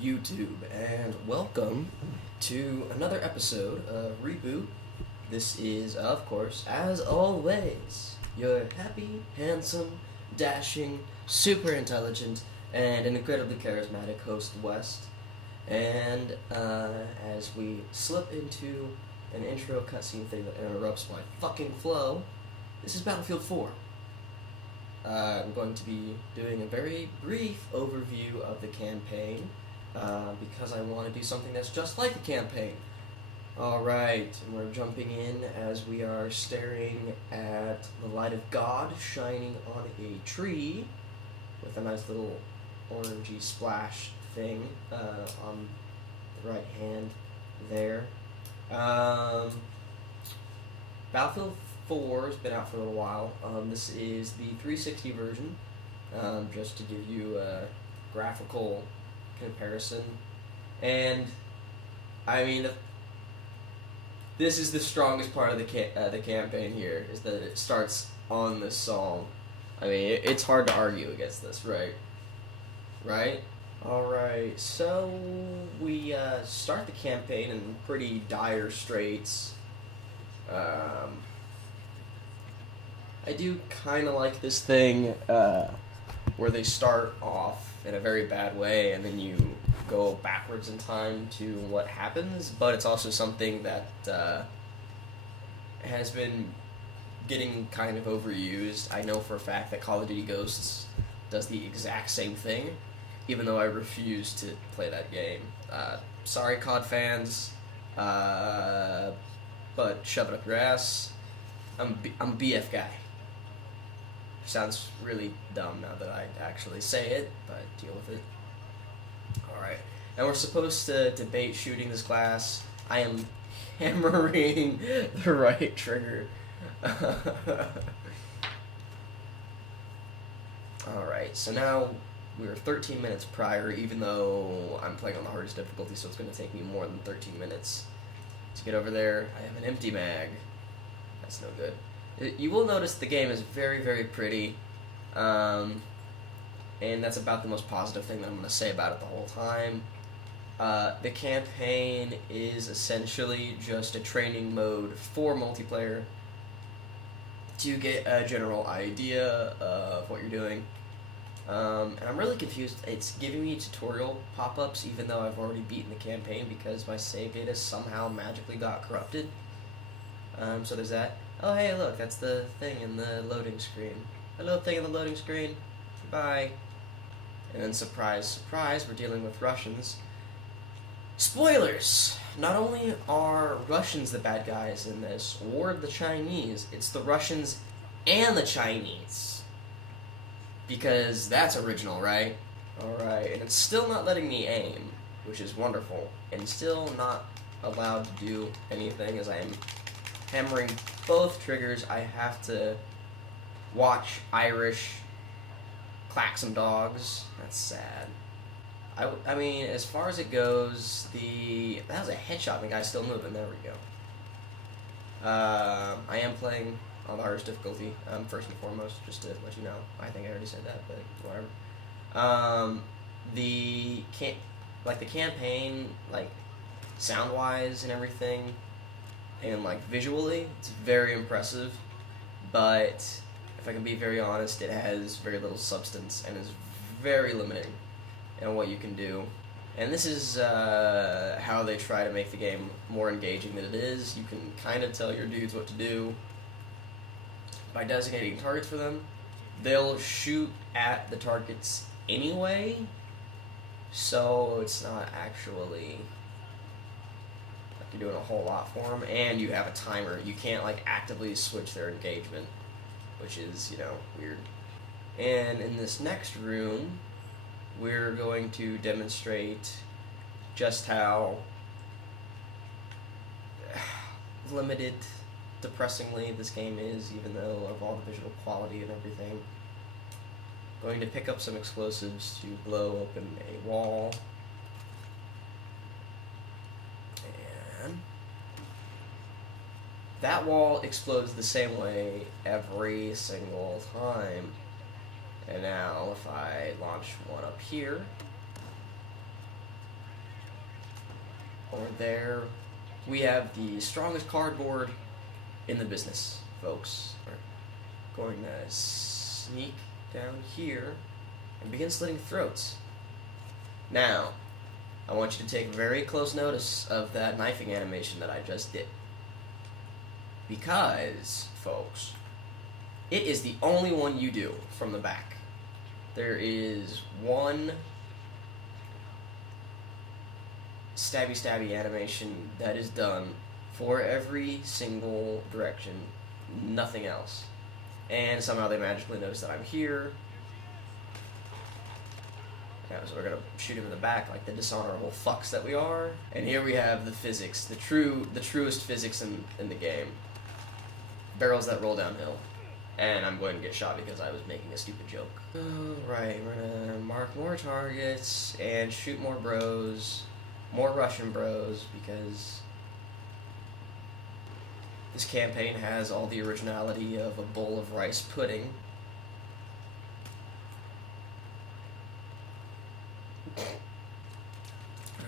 YouTube, and welcome to another episode of Reboot. This is, of course, as always, your happy, handsome, dashing, super intelligent, and an incredibly charismatic host, West. And as we slip into an intro cutscene thing that interrupts my fucking flow, this is Battlefield 4. I'm going to be doing a very brief overview of the campaign because I want to do something that's just like the campaign. Alright, and we're jumping in as we are staring at the light of God shining on a tree with a nice little orangey splash thing on the right hand there. Battlefield 4 has been out for a little while. This is the 360 version, just to give you a graphical comparison. And, I mean, this is the strongest part of the campaign here, is that it starts on this song. I mean, it's hard to argue against this, right? Right? Alright, so we start the campaign in pretty dire straits. I do kind of like this thing where they start off in a very bad way and then you go backwards in time to what happens, but it's also something that has been getting kind of overused. I know for a fact that Call of Duty Ghosts does the exact same thing, even though I refuse to play that game. Sorry, COD fans, but shove it up your ass. I'm a BF guy. Sounds really dumb now that I actually say it, but deal with it. Alright, and we're supposed to debate shooting this class. I am hammering the right trigger. Alright, so now we're 13 minutes prior, even though I'm playing on the hardest difficulty, so it's going to take me more than 13 minutes to get over there. I have an empty mag. That's no good. You will notice the game is very, very pretty, and that's about the most positive thing that I'm going to say about it the whole time. The campaign is essentially just a training mode for multiplayer to get a general idea of what you're doing. And I'm really confused. It's giving me tutorial pop-ups even though I've already beaten the campaign because my save data somehow magically got corrupted. So there's that. Oh hey, look, that's the thing in the loading screen. Hello, thing in the loading screen. Bye. And then surprise, surprise, we're dealing with Russians. Spoilers! Not only are Russians the bad guys in this, or the Chinese, it's the Russians and the Chinese. Because that's original, right? Alright, and it's still not letting me aim, which is wonderful. And still not allowed to do anything as I am hammering both triggers. I have to watch Irish clack some dogs. That's sad. I mean, as far as it goes, that was a headshot and the guy's still moving. There we go. I am playing on the hardest difficulty, first and foremost, just to let you know. I think I already said that, but whatever. The campaign, like, sound-wise and everything, and like visually, it's very impressive, but if I can be very honest, it has very little substance and is very limiting in what you can do. And this is how they try to make the game more engaging than it is. You can kind of tell your dudes what to do by designating targets for them. They'll shoot at the targets anyway, so it's not actually you're doing a whole lot for them, and you have a timer. You can't like actively switch their engagement, which is, weird. And in this next room, we're going to demonstrate just how limited, depressingly, this game is, even though of all the visual quality and everything. Going to pick up some explosives to blow open a wall. That wall explodes the same way every single time. And now if I launch one up here, over there. We have the strongest cardboard in the business, folks. We're going to sneak down here and begin slitting throats. Now, I want you to take very close notice of that knifing animation that I just did. Because, folks, it is the only one you do from the back. There is one stabby animation that is done for every single direction, nothing else. And somehow they magically notice that I'm here. Yeah, so we're gonna shoot him in the back like the dishonorable fucks that we are. And here we have the physics, the truest physics in the game. Barrels that roll downhill. And I'm going to get shot because I was making a stupid joke. Alright, we're gonna mark more targets and shoot more bros. More Russian bros, because this campaign has all the originality of a bowl of rice pudding.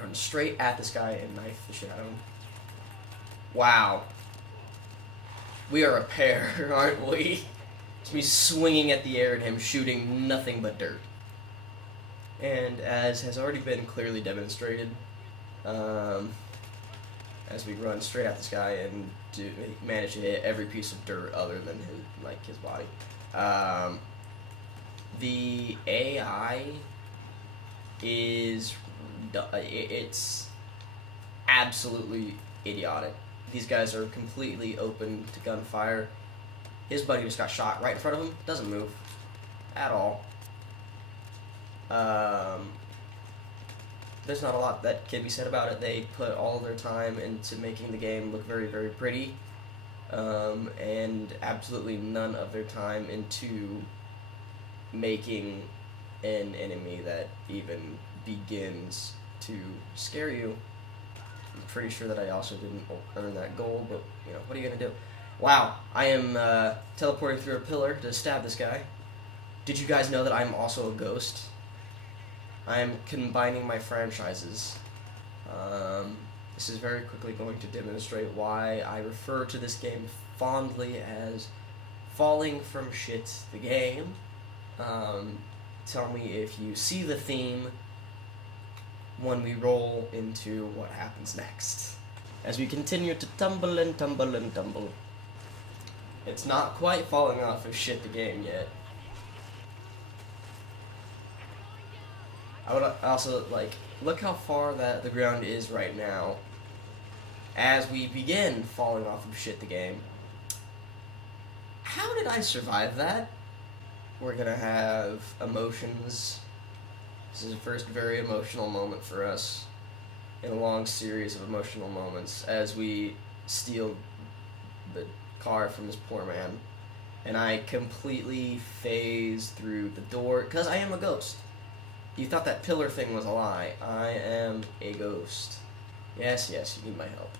Run straight at this guy and knife the shit out of him. Wow. We are a pair, aren't we? It's me swinging at the air and him shooting nothing but dirt. And as has already been clearly demonstrated, as we run straight at this guy and manage to hit every piece of dirt other than his body. The AI it's absolutely idiotic. These guys are completely open to gunfire. His buddy just got shot right in front of him. Doesn't move at all. There's not a lot that can be said about it. They put all their time into making the game look very, very pretty, and absolutely none of their time into making an enemy that even begins to scare you. I'm pretty sure that I also didn't earn that goal, but, you know, what are you going to do? Wow, I am teleporting through a pillar to stab this guy. Did you guys know that I'm also a ghost? I am combining my franchises. This is very quickly going to demonstrate why I refer to this game fondly as Falling from Shit the Game. Tell me if you see the theme when we roll into what happens next. As we continue to tumble and tumble and tumble. It's not quite falling off of Shit the Game yet. I would also, look how far that the ground is right now as we begin falling off of Shit the Game. How did I survive that? We're gonna have emotions. This is the first very emotional moment for us in a long series of emotional moments as we steal the car from this poor man. And I completely phase through the door, because I am a ghost. You thought that pillar thing was a lie. I am a ghost. Yes, you need my help.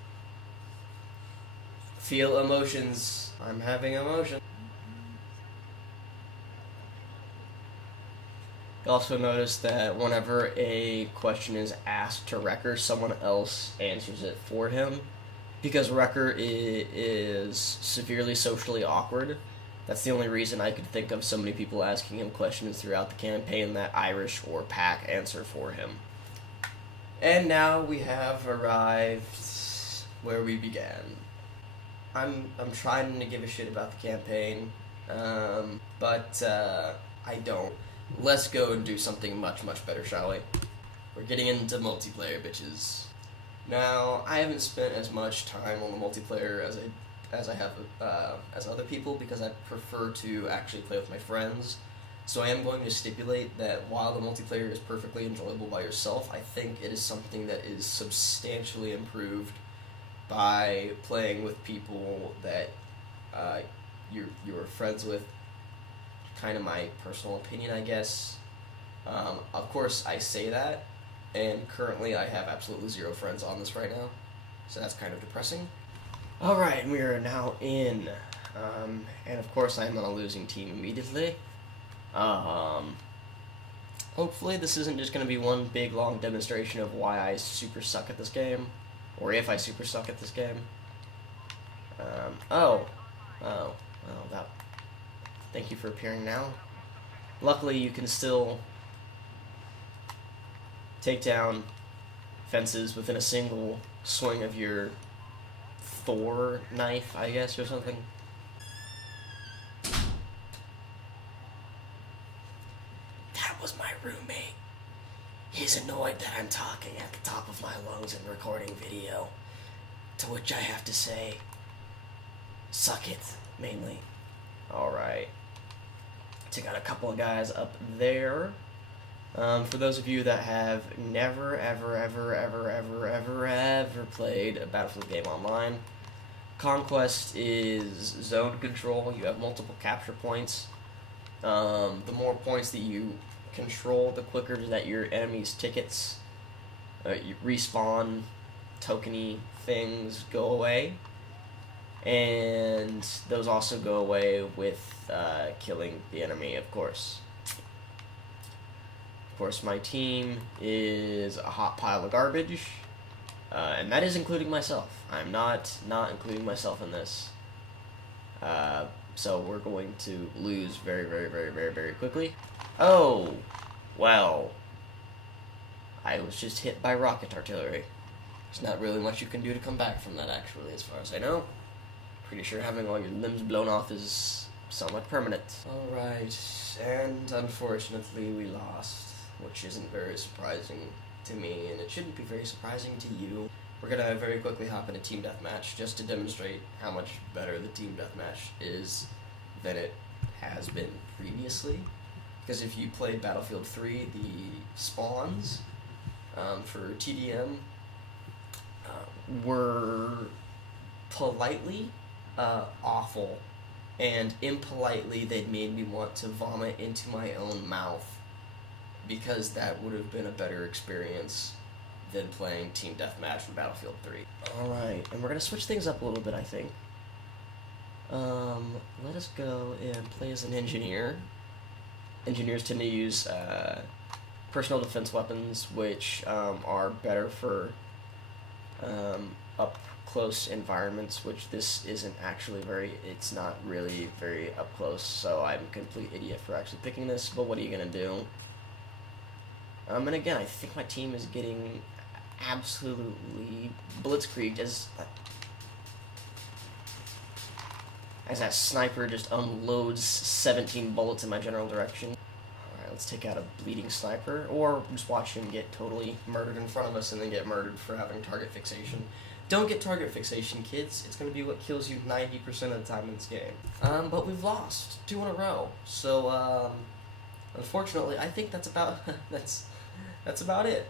Feel emotions. I'm having emotion. Also notice that whenever a question is asked to Wrecker, someone else answers it for him. Because Wrecker is severely socially awkward. That's the only reason I could think of so many people asking him questions throughout the campaign that Irish or Pack answer for him. And now we have arrived where we began. I'm trying to give a shit about the campaign, but I don't. Let's go and do something much, much better, shall we? We're getting into multiplayer, bitches. Now, I haven't spent as much time on the multiplayer as I have as other people, because I prefer to actually play with my friends. So I am going to stipulate that while the multiplayer is perfectly enjoyable by yourself, I think it is something that is substantially improved by playing with people that you're friends with. Kind of my personal opinion, I guess. Of course, I say that, and currently I have absolutely zero friends on this right now, so that's kind of depressing. Alright, we are now in, and of course I'm on a losing team immediately. Hopefully this isn't just going to be one big long demonstration of why I super suck at this game. or if I super suck at this game. Oh, that. Thank you for appearing now. Luckily, you can still take down fences within a single swing of your Thor knife, I guess, or something. That was my roommate. He's annoyed that I'm talking at the top of my lungs and recording video. To which I have to say, suck it, mainly. Alright. Took out a couple of guys up there. For those of you that have never, ever played a Battlefield game online, Conquest is zone control. You have multiple capture points. The more points that you control, the quicker that your enemy's tickets, respawn, tokeny things go away. And those also go away with killing the enemy, of course. Of course, my team is a hot pile of garbage, and that is including myself. I'm not including myself in this. So we're going to lose very quickly. Oh, well, I was just hit by rocket artillery. There's not really much you can do to come back from that, actually, as far as I know. Pretty sure having all your limbs blown off is somewhat permanent. Alright, and unfortunately we lost, which isn't very surprising to me, and it shouldn't be very surprising to you. We're gonna very quickly hop in a team deathmatch just to demonstrate how much better the team deathmatch is than it has been previously. Because if you played Battlefield 3, the spawns for TDM were politely awful, and impolitely they'd made me want to vomit into my own mouth, because that would have been a better experience than playing Team Deathmatch from Battlefield 3. Alright, and we're going to switch things up a little bit, I think. Let us go and play as an engineer. Engineers tend to use personal defense weapons, which are better for up-close environments, which this isn't actually it's not really very up-close, so I'm a complete idiot for actually picking this, but what are you going to do? And again, I think my team is getting absolutely blitzkrieged as that sniper just unloads 17 bullets in my general direction. Alright, let's take out a bleeding sniper, or just watch him get totally murdered in front of us and then get murdered for having target fixation. Don't get target fixation, kids. It's going to be what kills you 90% of the time in this game. But we've lost 2 in a row, so unfortunately, I think that's about that's about it.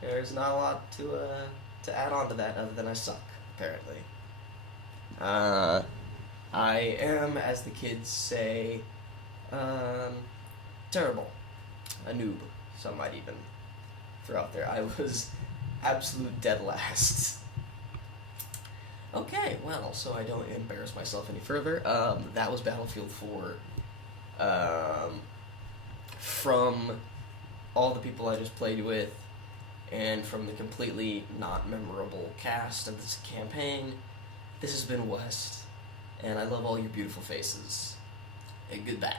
There's not a lot to add on to that other than I suck, apparently. I am, as the kids say, terrible. A noob, some might even throw out there. I was absolute dead last. Okay, well, so I don't embarrass myself any further, that was Battlefield 4. From all the people I just played with, and from the completely not memorable cast of this campaign, this has been West, and I love all your beautiful faces. And goodbye.